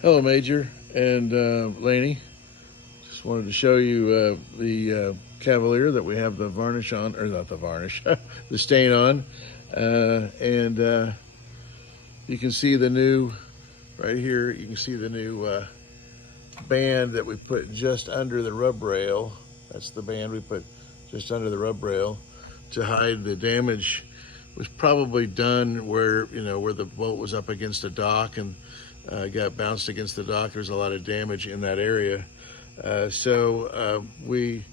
Hello, Major and Laney. Just wanted to show you the Cavalier that we have the varnish on, or not the varnish, the stain on. And you can see the new, right here, you can see the new band that we put just under the rub rail. That's the band we put just under the rub rail to hide the damage. Was probably done where, where the boat was up against a dock and got bounced against the dock. There's a lot of damage in that area. So we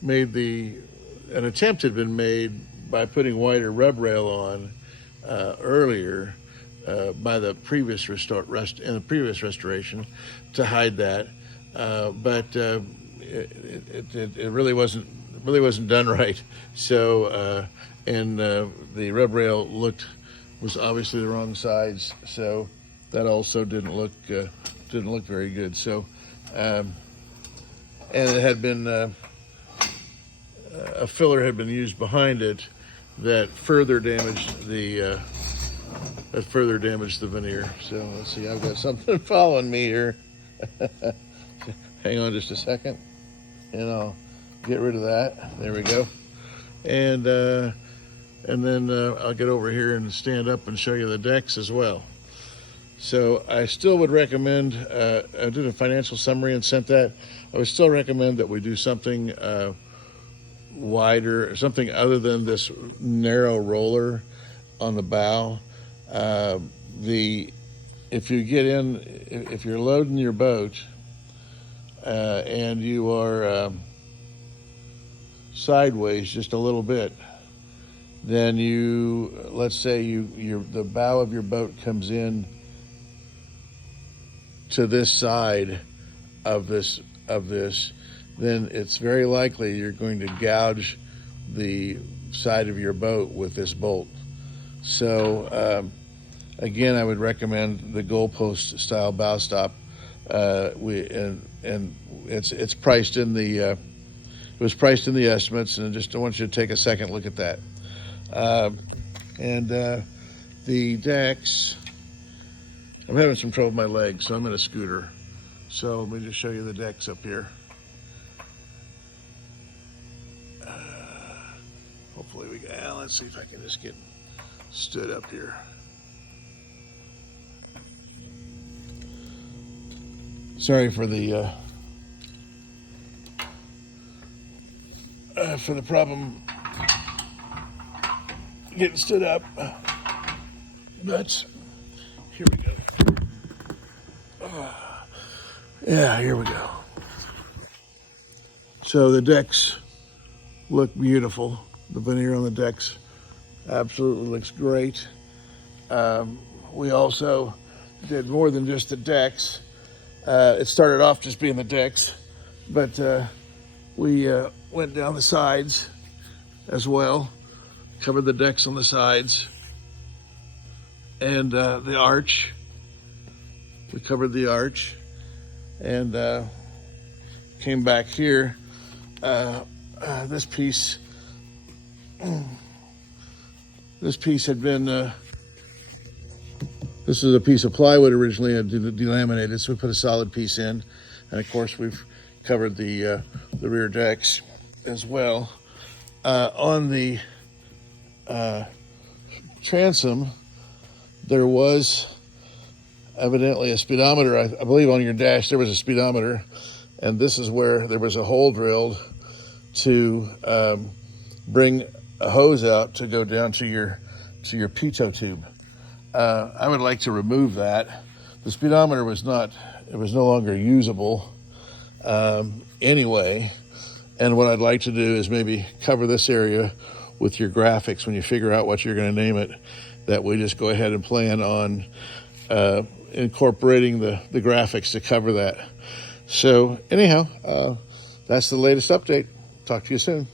made an attempt had been made by putting wider rub rail on earlier by the previous restoration to hide that, but it really wasn't done right. So and the rub rail was obviously the wrong size, so that also didn't look very good. So and it had been a filler had been used behind it that further damaged the veneer. So let's see, I've got something following me here. Hang on just a second and I'll get rid of that. There we go. And then I'll get over here and stand up and show you the decks as well. So I still would recommend, I did a financial summary and sent that. I would still recommend that we do something wider, something other than this narrow roller on the bow. If you're loading your boat and you are sideways just a little bit, then let's say the bow of your boat comes in to this side of this, then it's very likely you're going to gouge the side of your boat with this bolt. So again, I would recommend the goalpost style bow stop. And it's priced in the it was priced in the estimates, and I want you to take a second look at that. The decks, I'm having some trouble with my legs, so I'm in a scooter. So let me just show you the decks up here. Hopefully let's see if I can just get stood up here. Sorry for the problem getting stood up, but here we go. Yeah, here we go. So the decks look beautiful. The veneer on the decks absolutely looks great. We also did more than just the decks. It started off just being the decks, but we went down the sides as well, covered the decks on the sides, and the arch. We covered the arch, and came back here. This piece had been. This is a piece of plywood originally, delaminated, so we put a solid piece in, and of course we've covered the rear decks as well. On the transom, there was evidently a speedometer. I believe on your dash there was a speedometer, and this is where there was a hole drilled to bring a hose out to go down to your pitot tube. I would like to remove that. The speedometer was no longer usable anyway. And what I'd like to do is maybe cover this area with your graphics when you figure out what you're going to name it, that we just go ahead and plan on incorporating the graphics to cover that. So anyhow, that's the latest update. Talk to you soon.